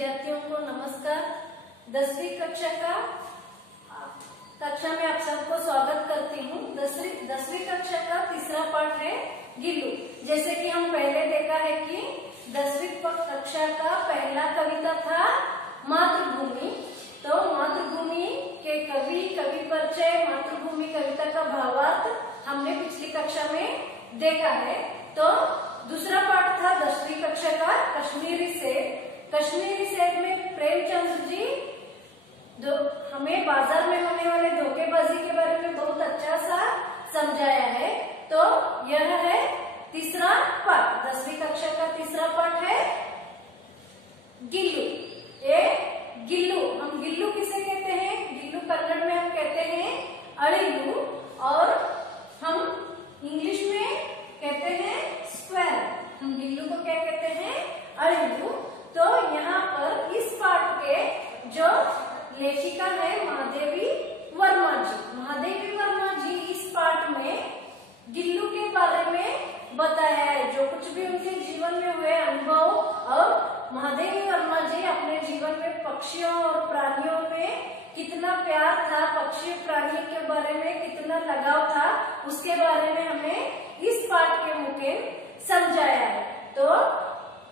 विद्यार्थियों को नमस्कार। 10वीं कक्षा में आप सबको स्वागत करती हूँ। 10वीं कक्षा का तीसरा पाठ है गिल्लू। जैसे कि हम पहले देखा है कि 10वीं कक्षा का पहला कविता था मातृभूमि। तो मातृभूमि के कवि परिचय, मातृभूमि कविता का भावार्थ हमने पिछली कक्षा में देखा है। तो दूसरा पाठ था 10वीं कक्षा का कश्मीरी सेब। कश्मीरी सेब में प्रेमचंद जी हमें बाजार में होने वाले धोखेबाजी के बारे में बहुत अच्छा सा समझाया है। तो यह है तीसरा पाठ, 10वीं कक्षा का तीसरा पाठ है गिल्लू। गिल्लू, हम गिल्लू किसे कहते हैं? गिल्लू कन्नड़ में हम कहते हैं अड़िलू, और हम इंग्लिश में कहते हैं स्क्वायर। हम गिल्लू को क्या कहते हैं? अड़िलू। तो यहाँ पर इस पाठ के जो लेखिका है महादेवी वर्मा जी। महादेवी वर्मा जी इस पाठ में गिल्लू के बारे में बताया है, जो कुछ भी उनके जीवन में हुए अनुभव। और महादेवी वर्मा जी अपने जीवन में पक्षियों और प्राणियों में कितना प्यार था, पक्षी प्राणी के बारे में कितना लगाव था, उसके बारे में हमें इस पाठ के मुखे समझाया है। तो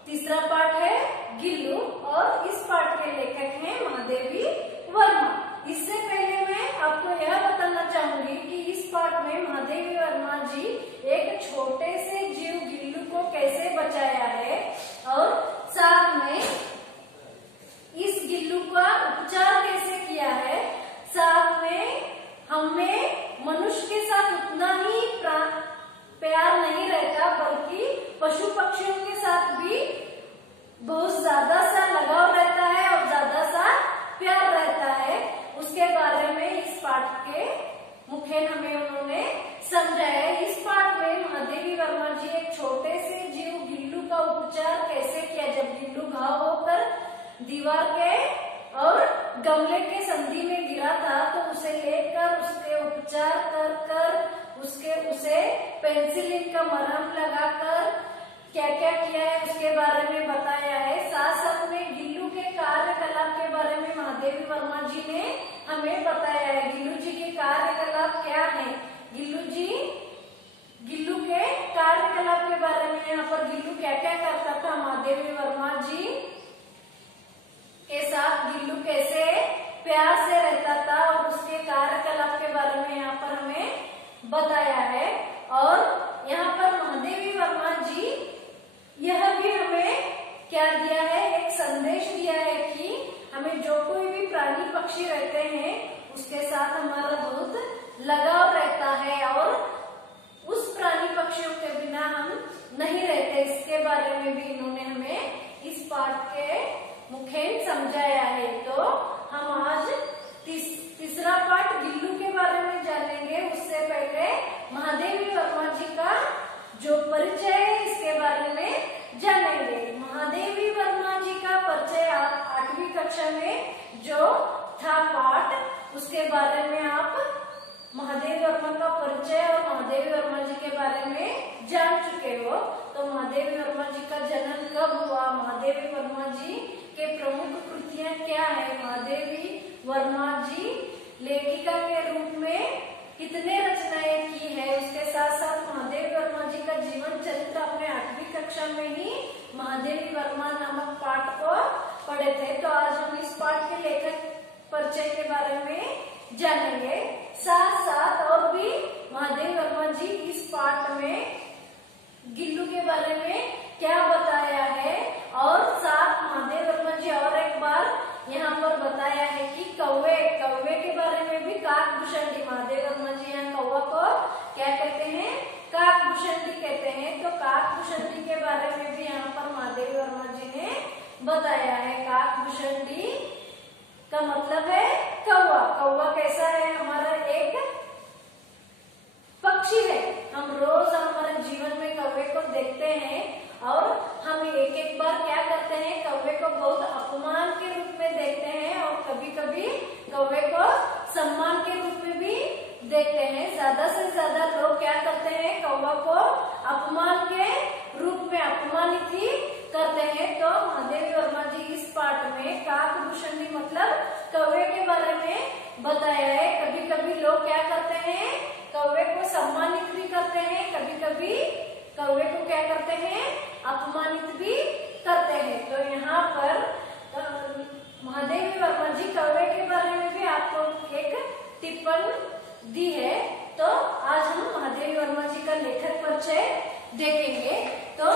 तीसरा पाठ है गिल्लू और इस पाठ के लेखक हैं महादेवी वर्मा। इससे पहले मैं आपको यह बताना चाहूंगी कि इस पाठ में महादेवी वर्मा जी एक छोटे से जीव गिल्लू को कैसे बचाया है, और साथ में इस गिल्लू का उपचार कैसे किया है। साथ में हमें मनुष्य के साथ उतना ही प्यार नहीं रहता, बल्कि पशु पक्षियों के साथ भी बहुत ज्यादा सा लगाव रहता है और ज्यादा सा प्यार रहता है। उसके बारे में इस पाठ के मुखे हमें उन्होंने समझाया है। इस पाठ में महादेवी वर्मा जी एक छोटे से जीव गिल्लू का उपचार कैसे किया। जब गिल्लू घाव होकर दीवार के और गमले के संधि में गिरा था, तो उसे लेकर उसके उपचार कर उसे पेंसिलिन का मरहम लगाकर क्या क्या किया है उसके बारे में बताया है। साथ साथ में गिल्लू के कार्यकलाप के बारे में महादेवी वर्मा जी ने हमें बताया है। गिल्लू जी के कार्यकलाप क्या है, गिल्लू के कार्यकलाप के बारे में यहाँ पर गिल्लू क्या क्या करता था, महादेवी वर्मा जी के साथ गिल्लू कैसे प्यार से रहता था, और उसके कार्यकलाप के बारे में यहाँ पर हमें बताया है। और यहाँ पर महादेवी वर्मा जी यह भी हमें क्या दिया है, एक संदेश दिया है कि हमें जो कोई भी प्राणी पक्षी रहते हैं उसके साथ हमारा बहुत लगाव रहता है, और उस प्राणी पक्षियों के बिना हम नहीं रहते। इसके बारे में भी इन्होंने हमें इस पाठ के मुखे समझाया है। तो हम आज तीसरा पाठ गिल्लू के बारे में जानेंगे। उससे पहले महादेवी वर्मा जी का जो परिचय है इसके बारे में जानेंगे। महादेवी वर्मा जी का परिचय आप 8वीं कक्षा में जो था पाठ, उसके बारे में आप महादेवी वर्मा का परिचय और महादेवी वर्मा जी के बारे में जान चुके हो। तो महादेवी वर्मा जी का जन्म कब हुआ, महादेवी वर्मा जी के प्रमुख कृतियां क्या है, महादेवी वर्मा जी लेखिका के रूप में कितने रचनाएं की है, उसके साथ साथ महादेवी वर्मा जी का जीवन चरित्र अपने 8वीं कक्षा में ही महादेवी वर्मा नामक पाठ को पढ़े थे। तो आज हम इस पाठ के लेखक परिचय के बारे में जानेंगे। साथ साथ और भी महादेवी वर्मा जी इस पाठ में गिल्लू के बारे में क्या बताया है, और साथ महादेवी वर्मा जी और एक बार यहाँ पर बताया है कि कौवे के बारे में भी काकभूषणी, महादेवी वर्मा जी यहाँ कौवा को क्या कहते हैं, काकभूषणी कहते हैं। तो काकभूषणी के बारे में भी यहाँ पर महादेवी वर्मा जी ने बताया है। काकभूषणी का मतलब है कौवा। कौवा कैसा है, हमारा एक पक्षी है। हम रोज हमारे जीवन में कौवे को देखते हैं, और हम एक बार क्या करते हैं, कौवे को बहुत अपमान के रूप में देखते हैं, और कभी कभी कौवे को सम्मान के रूप में भी देखते हैं। ज्यादा से ज्यादा लोग क्या करते हैं, कौवा को अपमान के रूप में अपमानित ही करते हैं। तो महादेवी वर्मा जी इस पाठ में लोग क्या करते हैं, कौवे को सम्मानित भी करते हैं, कभी कभी कौवे को क्या करते हैं, अपमानित भी करते हैं। तो यहाँ पर महादेवी वर्मा जी कौवे के बारे में भी आपको एक टिप्पणी दी है। तो आज हम महादेवी वर्मा जी का लेखक परिचय देखेंगे। तो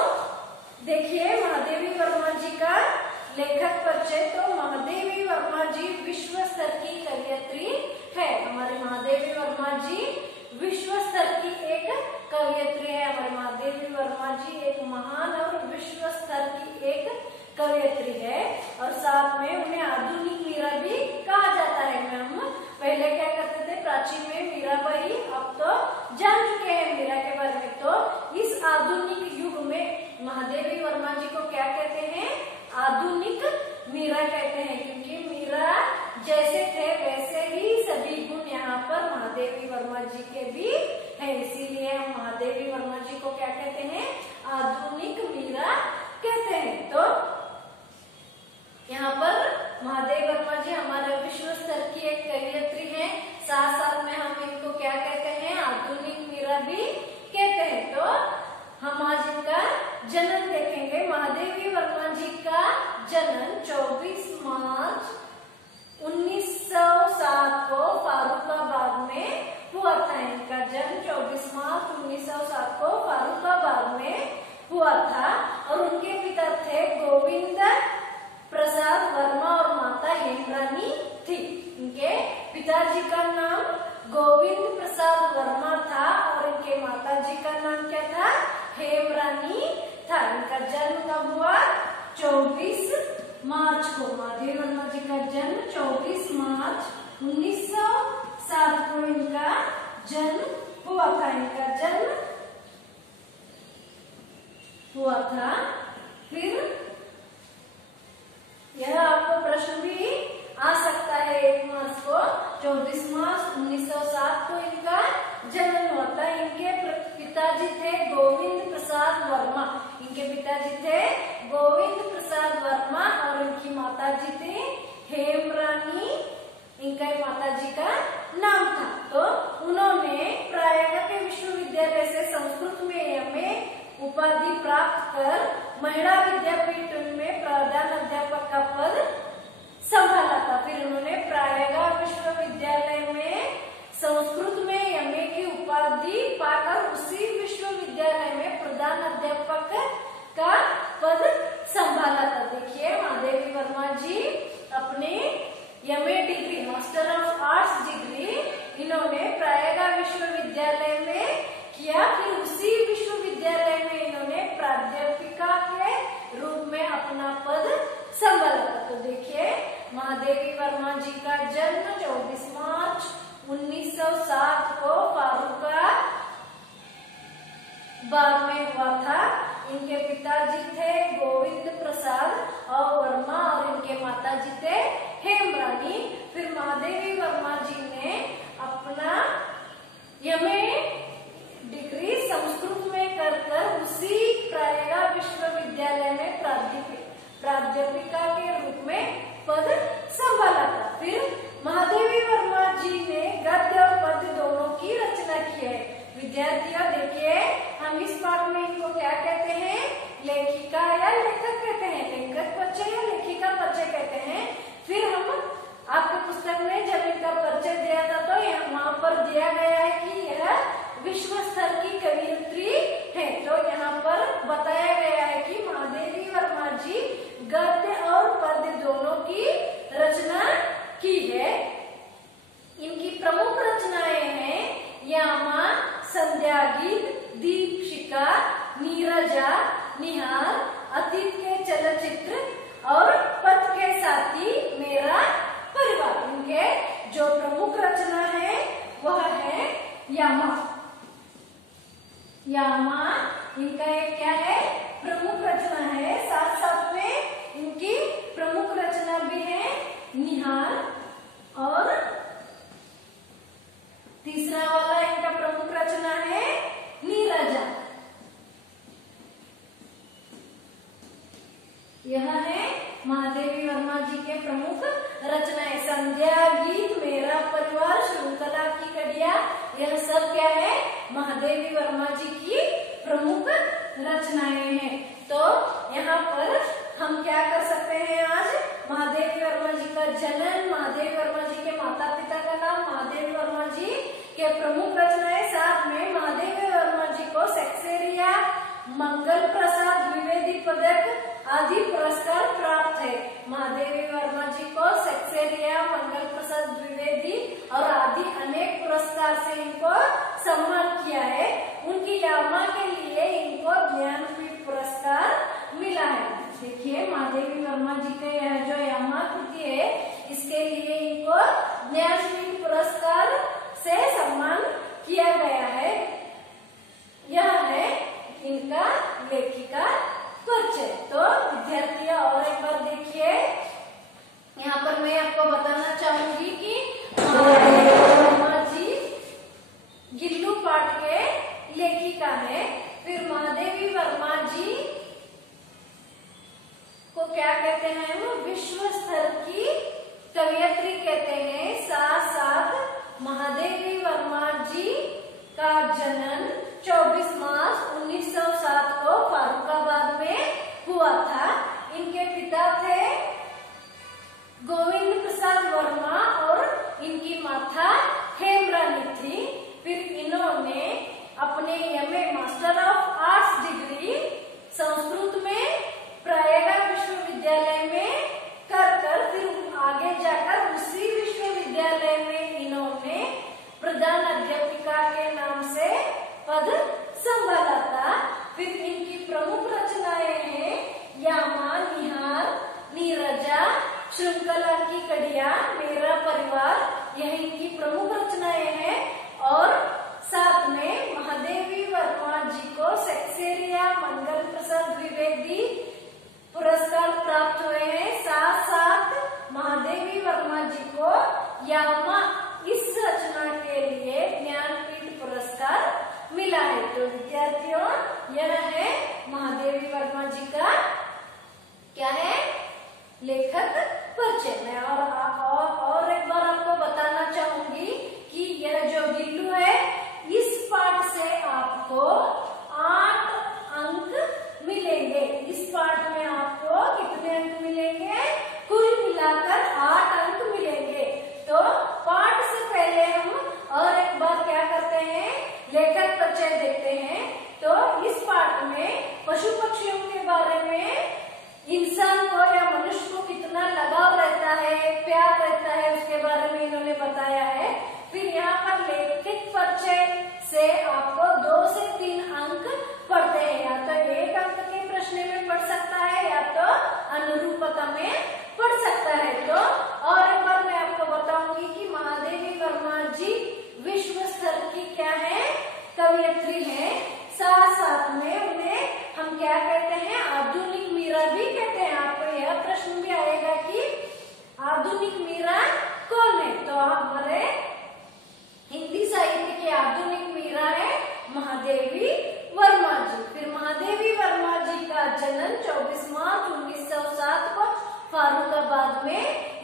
देखिए महादेवी वर्मा जी का लेखक परिचय। तो महादेवी वर्मा जी विश्व स्तर की कवयित्री है। हमारे महादेवी वर्मा जी विश्व स्तर की एक कवयित्री है। हमारे महादेवी वर्मा जी एक महान और विश्व स्तर की एक कवयित्री है, और साथ में उन्हें आधुनिक मीरा भी कहा जाता है। हम पहले क्या करते थे, प्राचीन में मीराबाई, अब तो जान चुके हैं मीरा के बारे में। तो इस आधुनिक युग में महादेवी वर्मा जी को क्या कहते हैं, आधुनिक मीरा कहते हैं, क्योंकि मीरा जैसे थे वैसे ही सभी गुण यहाँ पर महादेवी वर्मा जी के भी हैं। इसीलिए हम महादेवी वर्मा जी को क्या कहते हैं, आधुनिक मीरा कहते हैं। तो यहाँ पर महादेवी वर्मा जी हमारे विश्व स्तर की एक कवयित्री हैं, साथ साथ में हम इनको क्या कहते हैं, आधुनिक मीरा भी कहते हैं। तो हम आज इनका जन्म देखेंगे। महादेवी वर्मा जी का जन्म 24 मार्च 1907 को फारुखाबाद में हुआ था। इनका जन्म 24 मार्च 1907 को फारुखाबाद में हुआ था, और उनके पिता थे गोविंद प्रसाद वर्मा और माता हेमरानी थी। इनके पिताजी का नाम गोविंद प्रसाद वर्मा था और इनके माताजी का नाम क्या था, हेमरानी था। इनका जन्म कब हुआ, 24 मार्च को। महादेवी वर्मा जी का जन्म 24 मार्च 1907 को इनका जन्म हुआ था। इनका जन्म हुआ था। फिर यह आपको प्रश्न भी आ सकता है, 1 मार्च को, 24 मार्च 1907 को इनका जन्म हुआ था। इनके पिताजी थे गोविंद प्रसाद वर्मा। इनके पिताजी थे गोविंद प्रसाद वर्मा और इनकी माताजी थी हेमरानी। इनका माताजी का नाम था। तो उन्होंने प्रयागराज विश्वविद्यालय से संस्कृत में एमए उपाधि प्राप्त कर महिला विद्यापीठ में प्रधान अध्यापक का पद संभाला था। फिर उन्होंने प्रयागराज विश्वविद्यालय में संस्कृत में एमए की उपाधि पाकर उसी विश्वविद्यालय में प्रधान अध्यापक का पद संभाला था। देखिए महादेवी वर्मा जी अपने MA degree, master of arts degree, इन्होंने प्रयागराज विश्वविद्यालय में किया। फिर उसी विश्वविद्यालय में इन्होंने प्राध्यापिका के रूप में अपना पद संभाला था। तो देखिए महादेवी वर्मा जी का जन्म 24 मार्च 1907 को फारुखाबाद में हुआ था। इनके पिताजी थे गोविंद प्रसाद और वर्मा और इनके माताजी थे हेमरानी। फिर महादेवी वर्मा जी ने अपना एमए डिग्री संस्कृत में कर उसी प्रयागराज विश्वविद्यालय में प्राध्यापिका के रूप में पद संभाला था। फिर महादेवी वर्मा जी ने गद्य और पद्य दोनों की रचना की है। विद्यार्थियों देखिए, हम इस पाठ में इनको क्या कहते हैं, लेखिका या लेखक कहते हैं। लेखक परिचय या लेखिका परिचय कहते हैं। फिर हम आपके पुस्तक में जब इनका परिचय दिया था तो वहां पर दिया गया है कि यह विश्व स्तर की कवयित्री है। तो यहाँ पर बताया गया है कि महादेवी वर्मा जी गद्य और पद्य दोनों की रचना की है। इनकी प्रमुख रचनाएं हैं यामा, संध्या गीत, दीपशिखा, नीरजा, निहार, अतीत के चलचित्र और पथ के साथी, मेरा परिवार। इनके जो प्रमुख रचना है वह है यामा। यामा इनका एक क्या है, प्रमुख रचना है। साथ साथ में इनकी प्रमुख रचना भी है निहार, और तीसरा वाला इनका प्रमुख रचना है नीरजा। यह है महादेवी वर्मा जी के प्रमुख रचनाएं। संध्या गीत, मेरा परिवार, श्रृंखला की कड़िया, महादेवी वर्मा जी का जन्म, महादेवी वर्मा जी के माता पिता का नाम, महादेवी वर्मा जी के प्रमुख रचनाएं, साथ में महादेवी वर्मा जी को सेक्सेरिया, मंगल प्रसाद द्विवेदी पदक आदि पुरस्कार प्राप्त है। महादेवी वर्मा जी को सेक्सेरिया, मंगल प्रसाद द्विवेदी और आदि अनेक पुरस्कार से इनको सम्मान किया है। उनकी यामा के लिए इनको ज्ञानपीठ पुरस्कार मिला है। देखिए महादेवी वर्मा जी का यह जो यामा कृति है, इसके लिए इनको ज्ञानपीठ पुरस्कार से सम्मान किया गया है। यह है इनका लेखिका परिचय। तो विद्यार्थियों और एक बार देखिए, यहाँ पर मैं आपको बताना चाहूंगी कि महादेवी वर्मा जी गिल्लू पाठ के लेखिका है। फिर महादेवी वर्मा जी को क्या कहते हैं, वो विश्व स्तर की कवयित्री कहते हैं। साथ साथ महादेवी वर्मा जी का जन्म 24 मार्च 1907 को फारुखाबाद में हुआ था। इनके पिता थे गोविंद प्रसाद वर्मा और इनकी माता हेमरानी थी। फिर इन्होंने अपने MA master of arts degree Sanskrit में प्रयागराज विश्वविद्यालय में कर फिर आगे जाकर उसी विश्वविद्यालय में इन्होंने प्रधान अध्यापिका के नाम से पद संभाला था। फिर इनकी प्रमुख रचनाएं हैं यामा, निहार, नीरजा, श्रृंखला की कड़िया, मेरा परिवार, यह इनकी प्रमुख रचनाएं हैं। और साथ में महादेवी वर्मा जी को सेक्सेरिया, मंगल प्रसाद द्विवेदी पुरस्कार प्राप्त हुए हैं। साथ साथ महादेवी वर्मा जी को यामा इस रचना के लिए ज्ञानपीठ पुरस्कार मिला है। तो विद्यार्थियों, यह है महादेवी वर्मा जी का क्या है, लेखक परिचय। मैं और एक बार आपको बताना चाहूंगी कि यह जो गिल्लू है, इस पाठ से आपको 8 अंक मिलेंगे। इस पाठ में आपको कितने अंक मिलेंगे, कुल मिलाकर 8 अंक मिलेंगे। तो पाठ से पहले हम और एक बार क्या करते हैं, लेखक परिचय देखते हैं। तो इस पाठ में पशु पक्षियों के बारे में, इंसान को या मनुष्य को कितना लगाव रहता है, प्यार रहता है, उसके बारे में इन्होंने बताया है। फिर यहाँ पर लेखक परिचय से आपको 2 से 3 अंक पढ़ते हैं। या तो 1 अंक के प्रश्न में पढ़ सकता है या तो अनुरूपता में पढ़ सकता है। तो और एक बार मैं आपको बताऊंगी कि महादेवी वर्मा जी विश्व स्तर की क्या है, कवयित्री है। साथ साथ में उन्हें हम क्या कहते हैं, आधुनिक मीरा भी कहते हैं। आपको यह प्रश्न भी आएगा कि आधुनिक मीरा कौन है। तो हमारे हिंदी साहित्य की आधुनिक मीरा है महादेवी वर्मा जी। फिर महादेवी वर्मा जी का जन्म 24 मार्च 1907 को फारुखाबाद में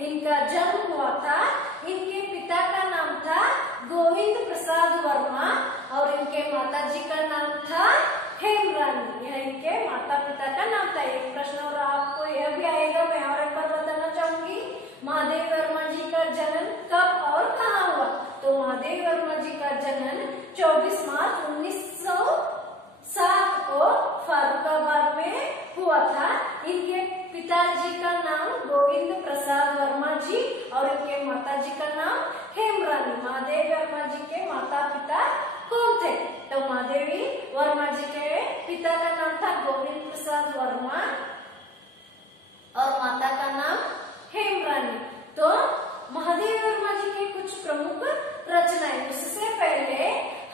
इनका जन्म हुआ था। इनके पिता का नाम था गोविंद प्रसाद वर्मा और इनके माता जी का नाम था हेमरानी। यह इनके माता पिता का नाम था। एक प्रश्न और आपको यह भी आएगा, मैं और एक बार बताना चाहूंगी, महादेवी वर्मा जी का जन्म कब और कहाँ हुआ। तो महादेवी वर्मा जी का जन्म 24 मार्च 1907 को फारुखाबाद में हुआ था। इनके पिताजी का नाम गोविंद प्रसाद वर्मा जी और इनके माता जी का नाम हेमरानी। महादेवी वर्मा जी के माता पिता कौन थे, तो महादेवी वर्मा जी के पिता का नाम था गोविंद प्रसाद वर्मा और माता का नाम हेमरानी। तो महादेवी वर्मा जी के कुछ प्रमुख रचनाएं, उससे पहले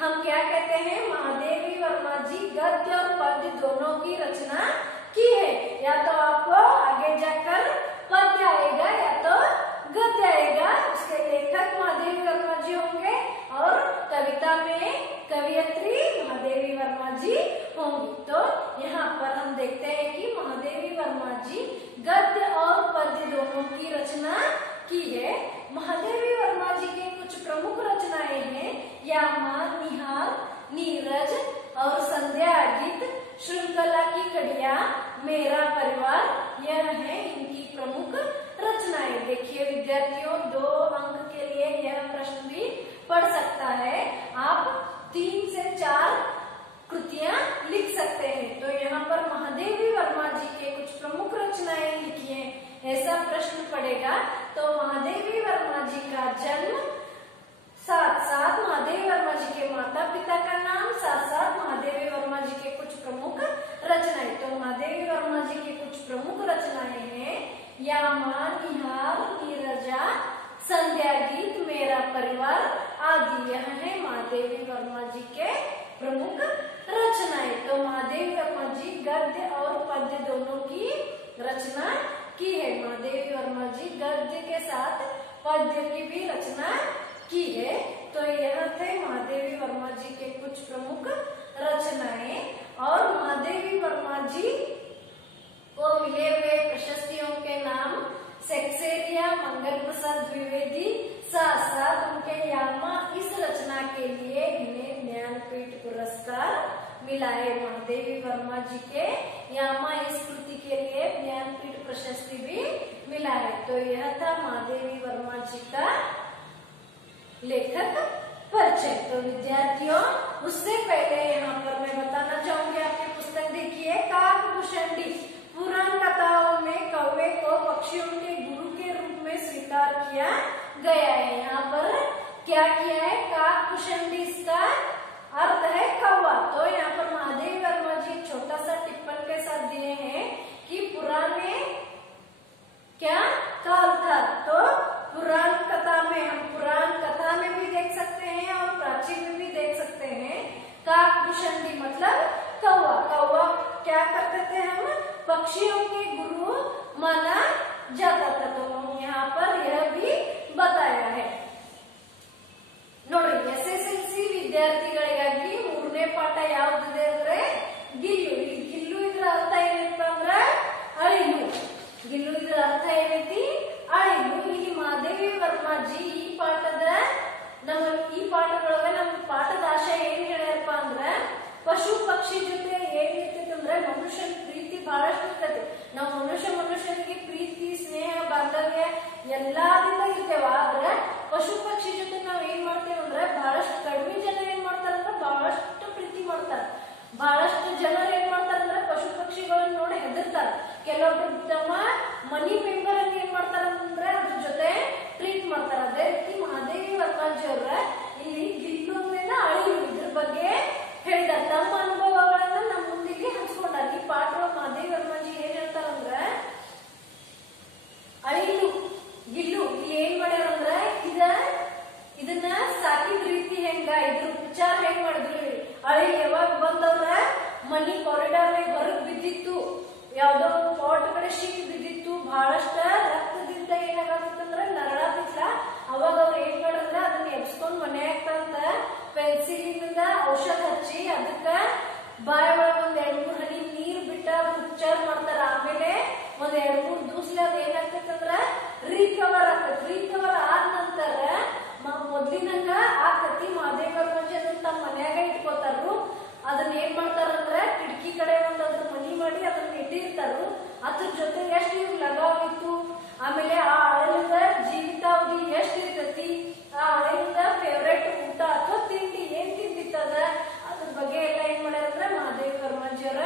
हम क्या कहते हैं, महादेवी वर्मा जी गद्य और पद्य दोनों की रचना की है। या तो आपको आगे जाकर पद्य आएगा या तो गद्य आएगा। उसके लेखक महादेवी वर्मा जी होंगे और कविता में कवयित्री महादेवी वर्मा जी होंगी। तो यहाँ पर हम देखते हैं कि महादेवी वर्मा जी गद्य और देखिए विद्यार्थियों, 2 अंक के लिए यह प्रश्न भी पढ़ सकता है। आप 3 से 4 कृतियां लिख सकते हैं। तो यहाँ पर महादेवी वर्मा जी के कुछ प्रमुख रचनाएं लिखिए, ऐसा प्रश्न पड़ेगा। तो महादेवी वर्मा जी का जन्म, साथ महादेवी वर्मा जी के माता पिता का नाम, साथ महादेवी वर्मा जी के कुछ प्रमुख रचनाएं। तो महादेवी वर्मा जी के कुछ प्रमुख रचनाएं हैं यामा, निहार, नीरजा, संध्या गीत, मेरा परिवार आदि। यह है महादेवी वर्मा जी के प्रमुख रचनाएं। तो महादेवी वर्मा जी गद्य और पद्य दोनों की रचना की है। महादेवी वर्मा जी गद्य के साथ पद्य की भी रचना की है। तो यह थे महादेवी वर्मा जी के कुछ प्रमुख रचनाएं। और महादेवी वर्मा जी को मिले हुए प्रशस्तियों के नाम सेक्सेरिया, मंगल प्रसाद द्विवेदी, साथ उनके यामा इस रचना के लिए इन्हें ज्ञानपीठ पुरस्कार मिला है। महादेवी वर्मा जी के यामा इस कृति के लिए ज्ञानपीठ प्रशस्ति भी मिला है। तो यह था महादेवी वर्मा जी का लेखक परिचय। तो विद्यार्थियों, उससे पहले यहाँ पर मैं बताना चाहूंगी, आपकी पुस्तक देखिए, काकभूषणी। पुराण कथाओं में कौवे को पक्षियों के गुरु के रूप में स्वीकार किया गया है। यहाँ पर क्या किया है? काकभूषणी, इसका अर्थ है कौवा। तो यहाँ पर महादेवी वर्मा जी छोटा सा टिप्पण के साथ दिए हैं कि पुराण में क्या काल था। तो पुराण कथा में, हम पुराण कथा में भी देख सकते हैं और प्राचीन में भी देख सकते हैं। काकभूषणी मतलब कौवा। कौवा क्या करते थे? हम पक्षियों के गुरु माना जाता था। तो यहाँ पर यह भी बताया है। ನೋಡಿ, SSLC ವಿದ್ಯಾರ್ಥಿಗಳಿಗಾಗಿ 3ನೇ ಪಾಠ ಯಾವ್ದಿದೆ ಅಂದ್ರೆ ಗಿಲ್ಲು. ಈ ಗಿಲ್ಲು ಇದ್ರ ಅರ್ಥ ಏನಪ್ಪ ಅಂದ್ರ ಅಳಿಲು. ಗಿಲ್ಲು ಇದ್ರ ಅರ್ಥ ಏನೈತಿ? ಅಳಿಲು. ಇಲ್ಲಿ ಮಹಾದೇವಿ ವರ್ಮಾ ಜಿ ಈ ಪಾಠದೊಳಗ ನಮ್ಮ ಪಾಠದ ಆಶಯ ಏನ್ ಹೇಳ್ಯಾರಪ್ಪ ಅಂದ್ರ ಪಶು ಪಕ್ಷಿ ಜೊತೆ ಏನಿರ್ತೈತಿ ಅಂದ್ರೆ ಮನುಷ್ಯನ ಪ್ರೀತಿ ಬಹಳಷ್ಟು ಇರ್ತೈತಿ. ನಾವು ಮನುಷ್ಯನಿಗೆ ಪ್ರೀತಿ, ಸ್ನೇಹ, ಬಾಂಧವ್ಯ ಎಲ್ಲಾದ್ರಿಂದ ಇರ್ತೇವ. ಆದ್ರೆ ಪಶು ಪಕ್ಷಿ ಜೊತೆ ನಾವ್ ಏನ್ ಮಾಡ್ತೇವೆ ಅಂದ್ರೆ ಬಹಳಷ್ಟು ಕಡಿಮೆ ಜನ ಏನ್ ಮಾಡ್ತಾರಂದ್ರೆ ಬಹಳಷ್ಟು ಪ್ರೀತಿ ಮಾಡ್ತಾರ. ಬಹಳಷ್ಟು ಜನರು ಏನ್ ಮಾಡ್ತಾರಂದ್ರೆ ಪಶು ಪಕ್ಷಿಗಳನ್ನ ನೋಡಿ ಹೆದರ್ತಾರ. ಕೆಲವೊಬ್ರು ತಮ್ಮ ಮನಿ ಮೆಂಬರ್ ಅನ್ನ ಏನ್ ಮಾಡ್ತಾರ ಅಂದ್ರೆ ಅದ್ರ ಜೊತೆ ಟ್ರೀಟ್ ಮಾಡ್ತಾರ. ಅದೇ ರೀತಿ ಮಹಾದೇವಿ ವರ್ಮಾಜಿ ಅವ್ರ ಇಲ್ಲಿ ಗಿಲ್ಲು ಅಂದ್ರೆ ಅಳಿಲು ಇದ್ರ ಬಗ್ಗೆ ಹೇಳಿದಾರ. ತಮ್ಮ ಅನುಭವಗಳನ್ನ ನಮ್ಮ ಮುಂದಿಗೆ ಹಂಚ್ಕೊಂಡಾರ. ಈ ಪಾಠ ಮಹಾದೇವಿ ವರ್ಮಾಜಿ ಏನ್ ಹೇಳ್ತಾರಂದ್ರ ಅಳಿಲು, ಗಿಲ್ಲು ಇಲ್ಲಿ ಏನ್ ಮಾಡ್ಯಾರಂದ್ರ ಇದನ್ನ ಸಾಕಿದ ರೀತಿ ಹೆಂಗ, ಇದ್ರ ಉಪಚಾರ ಹೆಂಗ್ ಮಾಡಿದ್ರು. ಅಳಿಲು ಯಾವಾಗ ಬಂದವ್ರ ಮನಿ ಕಾರಿಡಾರ್ ಹೊರಗ್ ಬಿದ್ದಿತ್ತು, ಯಾವ್ದೋ ಪಾಟ್ ಕಡೆ ಶೀಟ್ ಬಿದ್ದಿತ್ತು, ಬಹಳಷ್ಟ ರಕ್ತದಿಂದ ಏನಾಗತ್ತಂದ್ರ ನರಳಾತಿತ್ಲ. ಅವಾಗ ಅವ್ರು ಏನ್ ಮಾಡಂದ್ರ ಅದನ್ನ ಎಬ್ಸ್ಕೊಂಡ್ ಮನ್ಯಾಗ ತಂದ ಪೆನ್ಸಿಲಿನಿಂದ ಔಷಧ ಹಚ್ಚಿ ಅದಕ್ಕ ಬಾಯ ಒಳಗ ಒಂದ್ 2-3 ಹನಿ ನೀರ್ ಬಿಟ್ಟ ಉಪಚಾರ ಮಾಡ್ತಾರ. ಆಮೇಲೆ ಒಂದ್ 2-3 ದಿವಸ ಅದ್ ಏನಾಗ್ತೈತಂದ್ರ ರಿಕವರ್ ಆಗ್ತೈತಿ. ರಿಕವರ್ ಆದ ನಂತರ ಮೊದ್ಲಿನಂಗ ಆಕತಿ ಮಹಾದೇವಿ ವರ್ಮಾಜಿ ಅದನ್ನ ತಮ್ಮ ಮನ್ಯಾಗ ಇಟ್ಕೋತಾರು. ಅದನ್ನ ಏನ್ ಮಾಡ್ತಾರಂದ್ರ ಕಿಟಕಿ ಕಡೆ ಒಂದ್ ಅದ್ರ ಮನಿ ಮಾಡಿ ಅದನ್ನ ಇಟ್ಟಿರ್ತಾರು. ಅದ್ರ ಜೊತೆ ಎಷ್ಟು ಇವ್ರು ಲಗಾವ್ ಇತ್ತು, ಆಮೇಲೆ ಆ ಅಳಿಲಿಂದ ಜೀವಿತಾವಧಿ ಎಷ್ಟ್ ಇರ್ತೈತಿ, ಆ ಅಳಿಲಿಂದ ಫೇವ್ರೇಟ್ ಊಟ ಅಥವಾ ತಿಂಡಿ ಏನ್ ತಿಂದಿತ್ತದ ಅದ್ರ ಬಗ್ಗೆ ಎಲ್ಲ ಏನ್ ಮಾಡ್ಯಾರಂದ್ರ ಮಹಾದೇವಿ ವರ್ಮಾಜಿ ಅವರ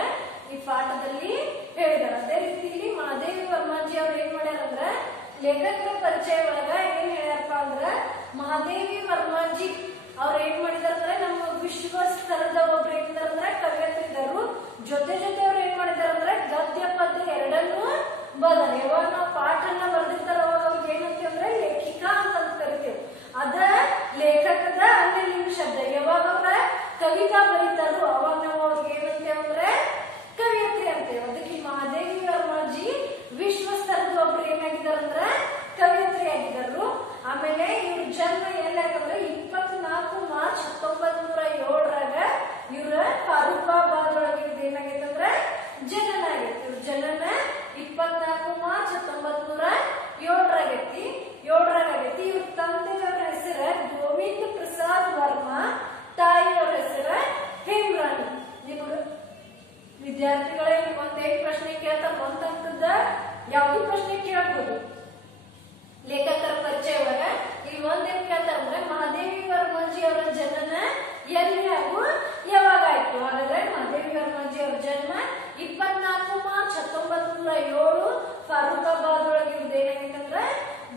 ಈ ಪಾಠದಲ್ಲಿ ಹೇಳಿದಾರೆ. ಅದೇ ರೀತಿ ಇಲ್ಲಿ ಮಹಾದೇವಿ ವರ್ಮಾಜಿ ಅವ್ರು ಏನ್ ಮಾಡ್ಯಾರಂದ್ರ ಲೇಖಕರ ಪರಿಚಯ ಒಳಗ ಏನ್ ಹೇಳ್ಯಾರಪ್ಪ ಅಂದ್ರ ಮಹಾದೇವಿ ವರ್ಮಾಜಿ ಅವ್ರ ಏನ್ ಮಾಡಿದಾರಂದ್ರೆ ನಮ್ಮ ವಿಶ್ವ ಸ್ತರದ ಒಬ್ರು ಏನಿದಾರಂದ್ರೆ ಕವಿಯತ್ರಿದರು. ಜೊತೆ ಅವ್ರು ಏನ್ ಮಾಡಿದಾರಂದ್ರೆ ಗದ್ಯ ಪದ್ಯ ಎರಡನ್ನೂ ಬದಲ. ಯಾವಾಗ ನಾವು ಪಾಠನ ಬರ್ದಿರ್ತಾರ ಅವಾಗ ಅವ್ರಿಗೆ ಏನಂತೀವಿ ಅಂದ್ರೆ ಲೇಖಿಕಾ ಅಂತ ಕರಿತೇವೆ. ಅದ ಲೇಖಕದ ಅನ್ಯಲಿಂಗ ಶಬ್ದ. ಯಾವಾಗ ಅವ್ರ ಕವಿತಾ ಬರೀತಾರೋ ಅವಾಗ ನಾವು ಅವ್ರಿಗೆ ಏನಂತೇವೆ ಅಂದ್ರೆ ಕವಿಯತ್ರಿ ಅಂತೇವೆ. ಅದಕ್ಕೆ ಮಹಾದೇವಿ ವರ್ಮಾಜಿ ವಿಶ್ವ ಸ್ತರದ ಒಬ್ರು ಏನಾಗಿದಾರಂದ್ರ ಕವಿಯತ್ರಿ ಆಗಿದ್ರು. ಆಮೇಲೆ ಇವ್ರ ಜನ್ಮ ಎಲ್ಲಾಗಂದ್ರೆ 24 ಮಾರ್ಚ್ 1907ರಾಗ ಇವ್ರ ಫಾರೂಕಾಬಾದ್ ಒಳಗೆ ಏನಾಗೈತಂದ್ರ ಜನನ ಆಗೈತಿ. ಇವ್ರ ಜನನ 24 ಮಾರ್ಚ್ 1907ರಾಗೈತಿ. ಇವ್ರ ತಂದೆಯವರ ಹೆಸರ ಗೋವಿಂದ ಪ್ರಸಾದ್ ವರ್ಮಾ, ತಾಯಿಯವರ ಹೆಸರ ಹೇಮರಾಣಿ. ನಿಮ್ಗೆ ವಿದ್ಯಾರ್ಥಿಗಳೇ ಒಂದೇನ್ ಪ್ರಶ್ನೆ ಕೇಳ್ತಾರೆ, 1 ಅಂಕದ ಯಾವ್ದು ಪ್ರಶ್ನೆ ಕೇಳಬಹುದು. ಲೇಖಕರ ಪರಿಚಯ ಒಳಗ ಇಲ್ಲಿ ಒಂದೇನ್ ಕೇಳ್ತಾರಂದ್ರೆ ಮಹಾದೇವಿ ವರ್ಮಾಜಿ ಅವರ ಜನನ ಎಲ್ಲಿ ಹಾಗೂ ಯಾವಾಗ ಆಯ್ತು? ಹಾಗಾದ್ರೆ ಮಹಾದೇವಿ ವರ್ಮಾಜಿ ಅವರ ಜನ್ಮ 24 ಮಾರ್ಚ್ 1907 ಫಾರೂಕಾಬಾದ್ ಒಳಗೆ ಇವ್ರದ್ದೇನಾಗೈತಂದ್ರ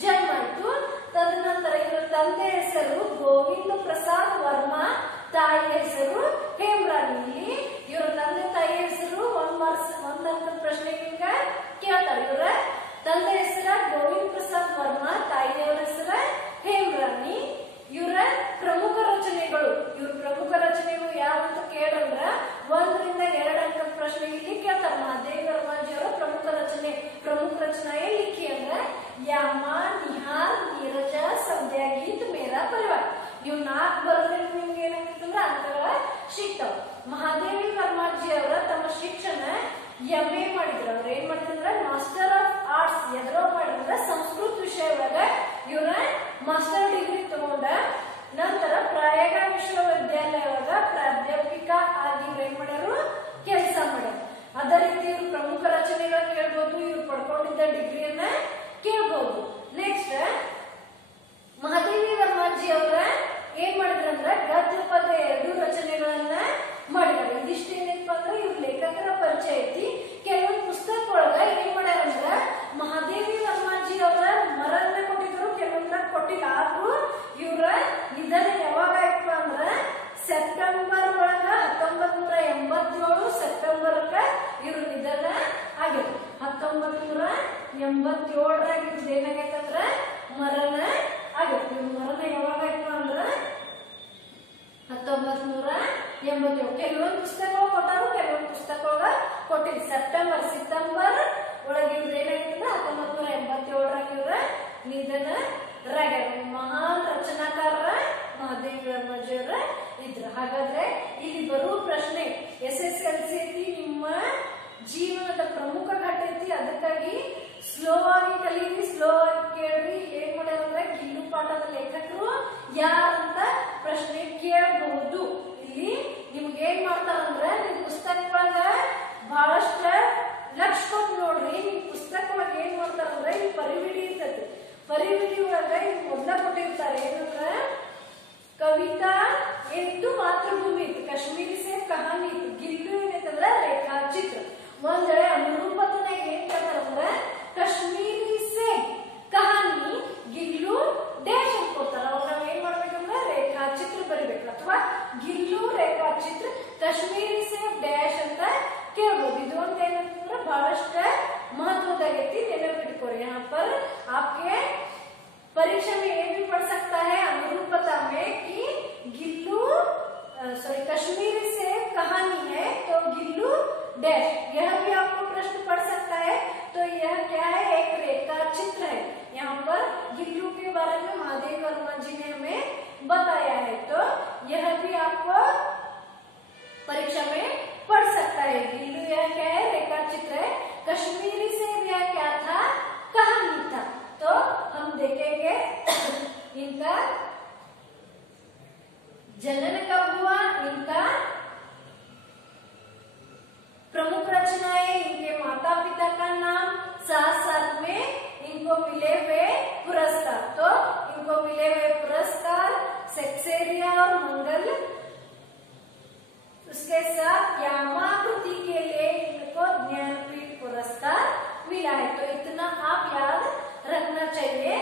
ಜನ್ಮ ಆಯ್ತು. ತದನಂತರ ಇವರ ತಂದೆ ಹೆಸರು ಗೋವಿಂದ ಪ್ರಸಾದ್ ವರ್ಮಾ, ತಾಯಿ ಹೆಸರು ಹೇಮರಾಣಿ. ಇಲ್ಲಿ ಇವರ ತಂದೆ ತಾಯಿ ಹೆಸರು ಒಂದಂಕ ಪ್ರಶ್ನೆಗಿಂತ ಕೇಳ್ತಾರೆ. ಇವರ ತಂದೆ ಹೆಸರ ಗೋವಿಂದ ಪ್ರಸಾದ್ ವರ್ಮಾ, ತಾಯಿಯವರ ಹೆಸರ ಹೇಮರಾಣಿ. ಇವರ ಪ್ರಮುಖ ರಚನೆಗಳು, ಇವ್ರ ಪ್ರಮುಖ ರಚನೆಗಳು ಯಾವಂತ ಕೇಳಂದ್ರ 1 ರಿಂದ 2 ಅಂಕದ ಪ್ರಶ್ನೆ ಇಲ್ಲಿ ಕೇಳ್ತಾರೆ. ಮಹಾದೇವಿ ವರ್ಮಾಜಿ ಅವರ ಪ್ರಮುಖ ರಚನೆ ಲಿಖಿ ಅಂದ್ರ ಯಾಮ, ನಿಹಾರ್, ನೀರಜ, ಸಂಧ್ಯಾ ಗೀತ್, ಮೇರಾ ಪರಿವಾರ. ನೀವು 4 ಬರೆದ್ರೆ ನಿಮ್ಗೆ ಏನಾಗ್ತಂದ್ರ ಅಂಕಗಳ ಸಿಗ್ತಾವ. ಮಹಾದೇವಿ ವರ್ಮಾಜಿ ಅವರ ತಮ್ಮ ಶಿಕ್ಷಣ MA ಮಾಡಿದ್ರು. ಅವ್ರ ಏನ್ ಮಾಡಿದ್ರ ಮಾಸ್ಟರ್ ಆಫ್ ಆರ್ಟ್ಸ್ ಎದ್ರೋ ಮಾಡಿದ್ರ ಸಂಸ್ಕೃತ ವಿಷಯ ಒಳಗ ಇವರ ಮಾಸ್ಟರ್ ಡಿಗ್ರಿ ತಗೊಂಡ ನಂತರ ಪ್ರಯಾಗ ವಿಶ್ವವಿದ್ಯಾಲಯ ಒಳಗ ಪ್ರಾಧ್ಯಾಪಿಕ ಆಗಿ ಏನ್ ಮಾಡ್ಯಾರು ಕೆಲಸ ಮಾಡ್ಯಾರ. ಅದೇ ರೀತಿ ಇವ್ರ ಪ್ರಮುಖ ರಚನೆಗಳ ಕೇಳ್ಬೋದು, ಇವ್ರು ಪಡ್ಕೊಂಡಿದ್ದ ಡಿಗ್ರಿಯನ್ನ ಕೇಳ್ಬೋದು. ನೆಕ್ಸ್ಟ್ ಮಹಾದೇವಿ ವರ್ಮಾಜಿ ಅವರ ಏನ್ ಮಾಡಿದ್ರಂದ್ರ ಗದ್ಯ ಪದ 2 ರಚನೆಗಳನ್ನ ಮಾಡಿದ್ದಾರೆ. ಇದಿಷ್ಟು ಏನಪ್ಪ ಅಂದ್ರೆ ಇವ್ರ ಲೇಖಕರ ಪರಿಚಯ ಐತಿ. ಕೆಲವೊಂದು ಪುಸ್ತಕ ಒಳಗ ಏನ್ ಮಾಡ್ಯಾರಂದ್ರ ಮಹಾದೇವಿ ವರ್ಮಾಜಿ ಅವರ ಮರನ್ನ ಕೊಟ್ಟಿದ್ರು, ಕೆಲವೊಂದ್ರ ಕೊಟ್ಟಿಲ್ಲ. ಆದ್ರೂ ಇವ್ರ ನಿಧನ ಯಾವಾಗ ಆಯ್ತು ಅಂದ್ರ ಸೆಪ್ಟೆಂಬರ್ ಒಳಗ 1987 ಸೆಪ್ಟೆಂಬರ್ಗ ಇವ್ರ ನಿಧನ ಆಗಿತ್ತು. 1987ರಾಗ ಇವ್ರದ್ದು ಏನಾಗೈತಂದ್ರ ಮರಣ ಆಗಿತ್ತು. ಇವ್ರ ಮರಣ ಯಾವಾಗ ಆಯ್ತು ಅಂದ್ರ 1987. ಕೆಲವೊಂದು ಪುಸ್ತಕಗಳು ಕೊಟ್ಟಾರು, ಕೆಲವೊಂದು ಪುಸ್ತಕಗಳ ಕೊಟ್ಟಿಲ್ಲ. ಸೆಪ್ಟೆಂಬರ್ ಒಳಗೆ ಇವ್ರದ್ದು ಏನಾಗಿತ್ತು 1987ರಾಗ ಇವ್ರ ನಿಧನ ರಾಗ್ಯಾರ. ಮಹಾನ್ ರಚನಾಕಾರರ ಮಹಾದೇವಿ ವರ್ಮಾಜಿ ಅವರ ಇದ್ರ. ಹಾಗಾದ್ರೆ ಇಲ್ಲಿ ಬರುವ ಪ್ರಶ್ನೆ SSLC ಐತಿ, ನಿಮ್ಮ ಜೀವನದ ಪ್ರಮುಖ ಘಟ್ಟ ಐತಿ. ಅದಕ್ಕಾಗಿ ಸ್ಲೋ ಆಗಿ ಕಲೀರಿ, ಸ್ಲೋ ಆಗಿ ಕೇಳ್ರಿ. ಏನ್ ಮಾಡ್ಯಾರಂದ್ರೆ ಗಿಲ್ಲು ಪಾಠದ ಲೇಖಕರು ಯಾರಂತ ಪ್ರಶ್ನೆ ಕೇಳಬಹುದು. ಇಲ್ಲಿ ನಿಮ್ಗೆ ಏನ್ ಮಾಡ್ತಾರಂದ್ರ ನಿಮ್ ಪುಸ್ತಕ ಒಳಗ ಬಹಳಷ್ಟ ಲಕ್ಷ ಕೊಟ್ಟು ನೋಡ್ರಿ. ನಿಮ್ ಪುಸ್ತಕ ಒಳಗ ಏನ್ ಮಾಡ್ತಾರಂದ್ರ ಇಲ್ಲಿ ಪರಿವಿಡಿ ಇರ್ತೈತಿ. ಪರಿವಿಡಿ ಒಳಗ ಇಲ್ಲಿ ಮೊದಲ ಕೊಟ್ಟಿರ್ತಾರೆ ಏನಂದ್ರ ಕವಿತಾ ಎಂದು ಮಾತೃಭೂಮಿ ಇತ್ತು, ಕಾಶ್ಮೀರಿ ಸೇ ಕಹಾನಿ ಇತ್ತು, ಗಿಲ್ಲು ಏನೈತಂದ್ರ ರೇಖಾಚಿತ್ರ. ಒಂದ್ ವೇಳೆ ಅನುರೂಪತನಾಗ ಏನ್ ಕೇಳ್ತಾರಂದ್ರ ಕಾಶ್ಮೀರಿ ಸೇ ಕಹಾನಿ ಗಿಲ್ಲು ಡ್ಯಾಶ್ ಅಂತ ಕೊಡ್ತಾರ. ಅವಾಗ ನಾವ್ ಏನ್ ಮಾಡ್ಬೇಕಂದ್ರ ರೇಖಾಚಿತ್ರ ಬರಿಬೇಕು, ಅಥವಾ ಗಿಲ್ಲು ರೇಖಾಚಿತ್ರ ಕಾಶ್ಮೀರಿ ಸೇ ಡ್ಯಾಶ್ ಅಂತ ಕೇಳ್ಬೋದು. ಇದು ಒಂದು ಏನಂತಂದ್ರ ಬಹಳಷ್ಟ महत्वदागैती, नेनपिट्कोरी। यहाँ पर आपके परीक्षा में ये भी पढ़ सकता है अनुरूपता में कि गिल्लू कश्मीरी से कहानी है तो गिल्लू डैश, यह भी आपको प्रश्न पढ़ सकता है। तो यह क्या है, एक रेखा चित्र है। यहाँ पर गिल्लू के बारे में महादेव वर्मा जी ने हमें बताया है, तो यह भी आपको परीक्षा में पढ़ सकता है। गिल्लू यह क्या है, रेखा चित्र है। कश्मीरी से यह क्या था, कहानी था। तो हम देखेंगे इनका जनन कब हुआ, इनका प्रमुख रचनाएं, इनके माता पिता का नाम, साथ साथ में इनको मिले हुए पुरस्कार। तो इनको मिले हुए पुरस्कार सेक्सेरिया और मंगल, उसके साथ यामाकृति के लिए इनको ज्ञानपीठ पुरस्कार मिला है। तो इतना आप याद रखना चाहिए,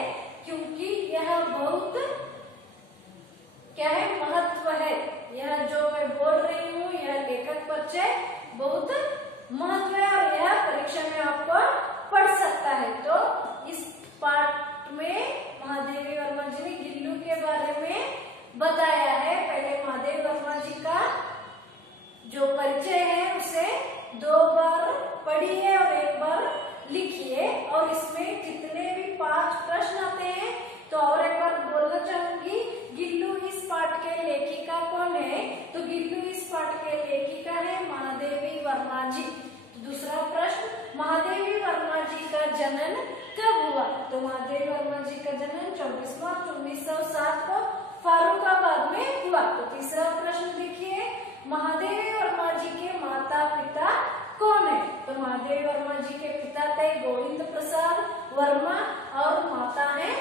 क्योंकि यह बहुत क्या है, महत्व है। यह जो मैं बोल रही हूँ, यह लेखक परिचय बहुत महत्व है और यह परीक्षा में आपको पढ़ सकता है। तो इस पाठ में महादेवी वर्मा जी ने गिल्लू के बारे में बताया है। पहले महादेवी वर्मा जी का जो परिचय है उसे 2 बार पढ़िए और 1 बार लिखिए, और इसमें जितने भी 5 प्रश्न आते हैं तो और एक बार बोलना चाहूंगी, गिल्लू इस पाठ के लेखिका कौन है, तो गिल्लू इस पाठ के लेखिका है महादेवी वर्मा जी। तो दूसरा प्रश्न, महादेवी वर्मा जी का जन्म कब हुआ, तो महादेवी वर्मा जी का जन्म 24 मार्च 1907 को फारुखाबाद में हुआ। तो तीसरा प्रश्न देखिए, महादेवी वर्मा जी के माता पिता कौन है, तो महादेवी वर्मा जी के पिता थे गोविंद प्रसाद वर्मा और माता है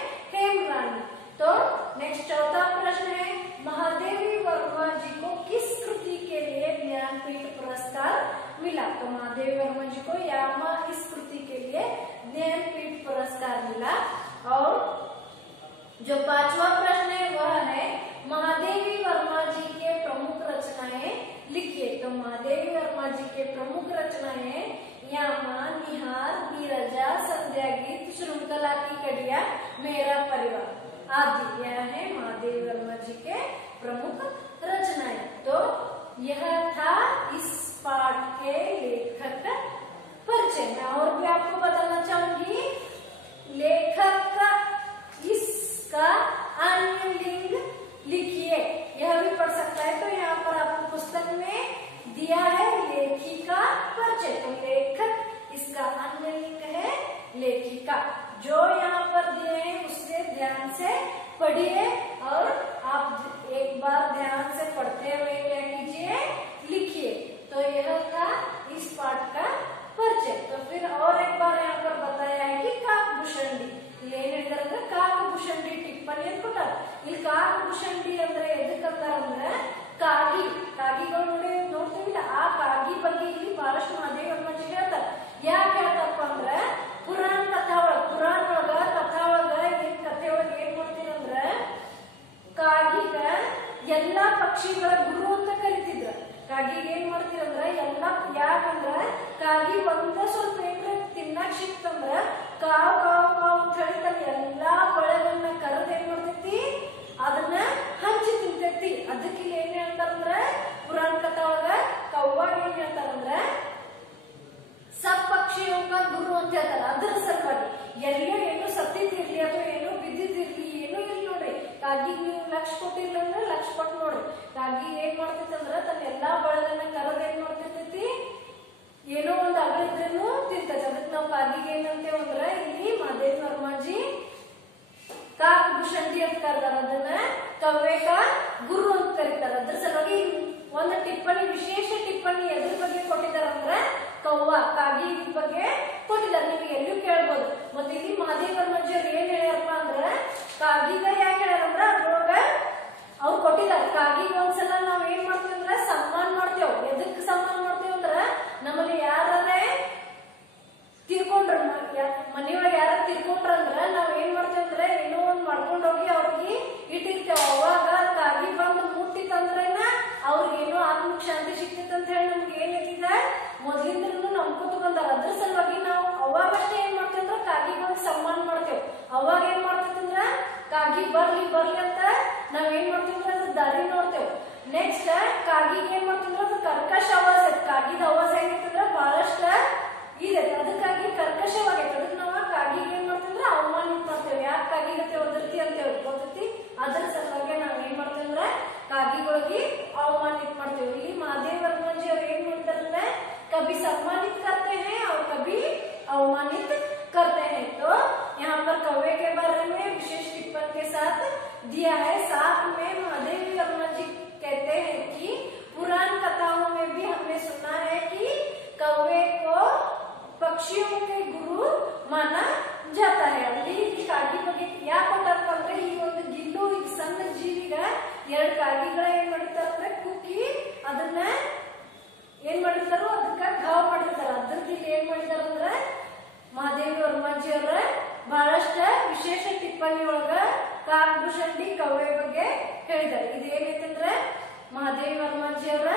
जो पांचवा प्रश्न है वह है महादेवी वर्मा जी के प्रमुख रचनाएं लिखिए। तो महादेवी वर्मा जी के प्रमुख रचनाएं यामा, निहार, नीरजा, संध्या गीत, श्रृंखला की कड़िया, मेरा परिवार आदि यह है महादेवी वर्मा जी के प्रमुख रचनाएं। तो यह था इस पाठ के लेखक परिचय। मैं और भी आपको बताना चाहूंगी, लेखक का इसका अन्य लिंग लिखिए, यह भी पढ़ सकता है। तो यहाँ पर आपको पुस्तक में दिया है लेखिका परिचय। तो लेखक इसका अन्य लिंग है लेखिका। जो यहाँ पर दिए हैं उससे ध्यान से पढ़िए और आप एक बार ध्यान से पढ़ते हुए क्या कीजिए, लिखिए। तो यह था इस पाठ का परिचय। तो फिर और एक बार यहाँ पर बताया है कि काकभूषणी काकभूषणी टिप्पणी ಕೊಟ್ಟಾರ। ಇಲ್ಲಿ ಕಾಕಭೂಷಣಿ ಅಂದ್ರೆ ಎದಕ್ಕಂತಾರ ಅಂದ್ರೆ ಕಾಗಿಗಳು ನೋಡ್ತೀವಿಲ್ಲ, ಆ ಕಾಗಿ ಬಗ್ಗೆ ಇಲ್ಲಿ ಬಹಳಷ್ಟು ಮಹಾದೇವಿ ವರ್ಮಾಜಿ ಹೇಳ್ತಾರ। ಯಾಕೆ ಹೇಳ್ತಾರಪ್ಪ ಅಂದ್ರೆ ಪುರಾಣ ಕಥಾ ಒಳಗ ಏನ್ ಕಥೆ ಒಳಗ ಏನ್ ಮಾಡ್ತೀರಂದ್ರ ಕಾಗಿಗ ಎಲ್ಲಾ ಪಕ್ಷಿಗಳ ಗುರು ಅಂತ ಕರಿತಿದ್ರ। ಕಾಗಿಗೆ ಏನ್ ಮಾಡ್ತೀರಂದ್ರ ಎಲ್ಲಾ, ಯಾಕಂದ್ರ ಕಾಗಿ ಒಂದ ಸ್ವಲ್ಪ ಏನ್ರ ತಿನ್ನಕ್ ಸಿಕ್ತಂದ್ರ ಕಾವ್ ಕಾವ್ ಕಾವ್ ಅಂತ ಹೇಳಿ ತನ್ನ ಎಲ್ಲಾ ಬಳಗನ್ನ ಕರೆದು ಏನ್ ಮಾಡ್ತೈತಿ, ಅದನ್ನ ಹಂಚಿ ತಿಂತೈತಿ। ಅದಕ್ಕೆ ಏನ್ ಹೇಳ್ತಾರಂದ್ರ ಪುರಾಣ ಕಥಾ ಒಳಗ ಕವ್ವಾಗ ಏನ್ ಹೇಳ್ತಾರಂದ್ರ सब पक्षियों का गुरु ಅಂತ ಹೇಳ್ತಾರ। ಅದರ ಸಲುವಾಗಿ ಎಲ್ಲೋ ಏನೋ ಸತ್ತಿರ್ಲಿ ಅಥವಾ ಏನೋ ಬಿದ್ದಿರ್ಲಿ ಏನೋ ಇಲ್ಲಿ ನೋಡ್ರಿ, ಕಾಗಿ ನೀವು ಲಕ್ಷ ಕೊಟ್ಟಿಲ್ಲ ಅಂದ್ರೆ ಲಕ್ಷ ಕೊಟ್ಟು ನೋಡ್ರಿ, ಕಾಗಿ ಏನ್ ಮಾಡ್ತೈತಂದ್ರ ತನ್ನ ಎಲ್ಲಾ ಬಳಗನ್ನ ಕರೆದು ಏನ್ ಮಾಡ್ತೈತಿ, ಏನೋ ಒಂದು ಅಗಳಿದ್ರೂ ತಿಂತೈತಿ। ಅದಕ್ಕೆ ನಾವು ಕಾಗಿಗೆ ಏನಂತೇವ್ ಅಂದ್ರ ಇಲ್ಲಿ ಮಹಾದೇವಿ ವರ್ಮಾಜಿ ಕಾಕಭೂಷಣಿ ಅಂತ ಕರೀತಾರ, ಅದನ್ನ ಕವ್ಯಕ ಗುರು ಅಂತ ಕರೀತಾರ। ಅದ್ರ ಸಲುವಾಗಿ ಒಂದು ಟಿಪ್ಪಣಿ, ವಿಶೇಷ ಟಿಪ್ಪಣಿ ಎದ್ರ ಬಗ್ಗೆ ಕೊಟ್ಟಿದಾರ ಅಂದ್ರ ಕವ್ವ ಕಾಗಿ ಬಗ್ಗೆ ಕೊಟ್ಟಿದ್ದಾರೆ। ನೀವು ಎಲ್ಲೂ ಕೇಳ್ಬೋದು। ಮತ್ತೆ ಇಲ್ಲಿ ಮಹಾದೇವಿ ವರ್ಮಾಜಿ ಅವ್ರು ಏನ್ ಹೇಳ್ಯಾರಪ್ಪ ಅಂದ್ರ ಕಾಗಿಗ ಯಾಕೆ ಹೇಳ್ಯಾರಂದ್ರ ಅದ್ರೊಳಗ ಅವ್ರು ಕೊಟ್ಟಿದ್ದಾರೆ। ಕಾಗಿಗ ಒಂದ್ಸಲ ನಾವ್ ಏನ್ ಮಾಡ್ತೀವಿ ಅಂದ್ರ ಸನ್ಮಾನ ಮಾಡ್ತೇವ್। ಎದಕ್ ಸನ್ಮಾನ ಮಾಡ್ತೇವ್ ಅಂದ್ರ ನಮ್ಮಲ್ಲಿ ಯಾರೇ ತೀರ್ಕೊಂಡ್ರ, ಮನೆಯೊಳಗೆ ಯಾರ ತೀರ್ಕೊಂಡ್ರ ಅಂದ್ರ ನಾವ್ ಏನ್ ಮಾಡ್ತೇವ್ ಅಂದ್ರ ಏನೋ ಒಂದ್ ಮಾಡ್ಕೊಂಡ್ ಹೋಗಿ ಅವ್ರಿಗೆ ಇಟ್ಟಿರ್ತೇವ್। ಅವಾಗ ಕಾಗಿ ಬಂದು ಮುಟ್ಟಿತ್ತಂದ್ರೇನ ಅವ್ರಿಗೆ ಏನೋ ಆತ್ಮಕ್ ಶಾಂತಿ ಸಿಕ್ತಿತ್ತು ಅಂತ ಹೇಳಿ ನಮ್ಗೆ ಏನಿದೆ ಮೊದ್ಲಿಂದ್ರೂ ನಂಬ್ಕೊತ ಬಂದಾರ। ಅದ್ರ ಸಲುವಾಗಿ ನಾವು ಅವಾಗಷ್ಟೇ ಏನ್ ಮಾಡ್ತೇವೆ ಅಂದ್ರ ಕಾಗಿಗಳಿಗೆ ಸನ್ಮಾನ ಮಾಡ್ತೇವ್। ಅವಾಗ ಏನ್ ಮಾಡ್ತೇವಂದ್ರ ಕಾಗಿ ಬರ್ಲಿ ಅಂತ ನಾವ್ ಏನ್ ಮಾಡ್ತೀವಿ ಅದ್ರ ದಾರಿ ನೋಡ್ತೇವ್। ನೆಕ್ಸ್ಟ್ ಕಾಗಿಗೆ ಏನ್ ಮಾಡ್ತೀವಿ ಅದು ಕರ್ಕಶ ಆವಾಜ್ ಐತಿ, ಕಾಗಿದ ಆವಾಜ್ ಏನೈತಂದ್ರ ಬಹಳಷ್ಟ ಇದೆ, ಅದಕ್ಕಾಗಿ ಕರ್ಕಶವಾಗೈತಿ। ಅದಕ್ಕೆ ನಾವ್ ಕಾಗಿಗೆ ಏನ್ ಮಾಡ್ತೀವಿ ಅವಮಾನಿತ ಮಾಡ್ತೇವೆ। ಯಾಕೆ ಕಾಗಿಗತ್ತೆ ಒದರ್ತಿ ಅಂತ ಹೇಳಿ ಗೊತ್ತೈತಿ, ಅದ್ರ ಸಲುವಾಗಿ ನಾವ್ ಏನ್ ಮಾಡ್ತೇವೆ ಅಂದ್ರ ಕಾಗಿಗಳಿಗೆ ಅವಮಾನಿತ ಮಾಡ್ತೇವೆ। ಇಲ್ಲಿ ಮಹಾದೇವಿ ವರ್ಮಾಜಿ ಅವ್ರು ಏನ್ ಮಾಡಿದಾರಂದ್ರೆ कभी सम्मानित करते हैं और कभी अवमानित करते हैं। तो यहाँ पर कव्वे के बारे में विशेष टिप्पणी के साथ दिया है। साथ में महादेवी वर्मा जी कहते हैं कि पुराण कथाओं में भी हमने सुना है कि कव्वे को पक्षियों के गुरु माना जाता है। ಅಲ್ಲಿ ಕಾಗಿ ಬಗ್ಗೆ ಯಾಕೆ ಕೊಟ್ಟಾರಪ್ಪ ಅಂದ್ರೆ ಈ ಒಂದು ಗಿಲ್ಲು ಈ ಸಣ್ಣ ಜೀವಿಗ ಎರಡು ಕಾಗಿಗಳ ಏನ್ ಮಾಡಿರ್ತಾರ ಅಂದ್ರೆ ಕುಕ್ಕಿ ಅದನ್ನ ಏನ್ ಮಾಡಿರ್ತಾರೋ ಅದಕ್ಕ ಘಾವ್ ಮಾಡಿರ್ತಾರ। ಅದ್ರದ್ದು ಇಲ್ಲಿ ಏನ್ ಮಾಡಿದಾರ ಅಂದ್ರ ಮಹಾದೇವಿ ವರ್ಮಾಜಿ ಅವರ ಬಹಳಷ್ಟ ವಿಶೇಷ ಟಿಪ್ಪಣಿ ಒಳಗ ಕಾಕಭೂಷಣಿ ಕವ್ವೆ ಬಗ್ಗೆ ಹೇಳಿದ್ದಾರೆ। ಇದೇನೈತಂದ್ರ ಮಹಾದೇವಿ ವರ್ಮಾಜಿ ಅವರ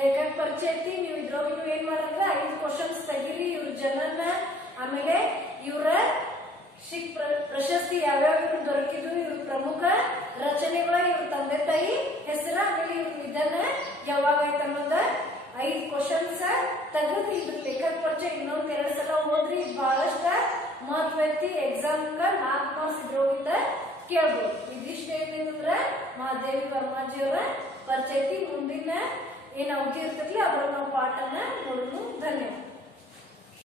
ಲೇಖಕ ಪರಿಚಯ ಐತಿ। ನೀವು ಇದ್ರೊಳಗೆ ನೀವು ಏನ್ ಮಾಡಿದ್ರೆ 5 ಕ್ವಶನ್ಸ್ ತೆಗಿರಿ, ಇವ್ರ ಜನನ, ಆಮೇಲೆ ಇವರ ಪ್ರಶಸ್ತಿ ಯಾವ್ಯಾವ ಇವ್ರು ದೊರಕಿದ್ವು, ಇವ್ರ ಪ್ರಮುಖ ರಚನೆಗಳ, ಇವ್ರ ತಂದೆ ತಾಯಿ ಹೆಸರ, ಆಮೇಲೆ ಇವ್ರ ನಿಧನ ಯಾವಾಗ ಆಯ್ತು ಅನ್ನೋದ 5 ಕ್ವಶನ್ಸ್ ತೆಗೆದು ಇದ್ರ ಲೇಖಕ ಪರಿಚಯ ಇನ್ನೊಂದ್ 2 ಸಲ ಓದ್ರಿ। ಬಹಳಷ್ಟ ಮಹತ್ವ ಐತಿ, ಎಕ್ಸಾಮ್ 4 ಮಾರ್ಕ್ಸ್ ಇದ್ರೊಳಗಿಂದ ಕೇಳ್ಬೋದು। ಇದಿಷ್ಟ ಏನಂದ್ರ ಮಹಾದೇವಿ ವರ್ಮಾಜಿ ಅವರ ಪರಿಚಯ ಐತಿ। ಮುಂದಿನ ಏನ್ ಅವಧಿ ಇರ್ತೈತಿ ಅದ್ರೊಳಗೆ ನಾವು ಪಾಠನ ನೋಡೋಣ। ಧನ್ಯವಾದ।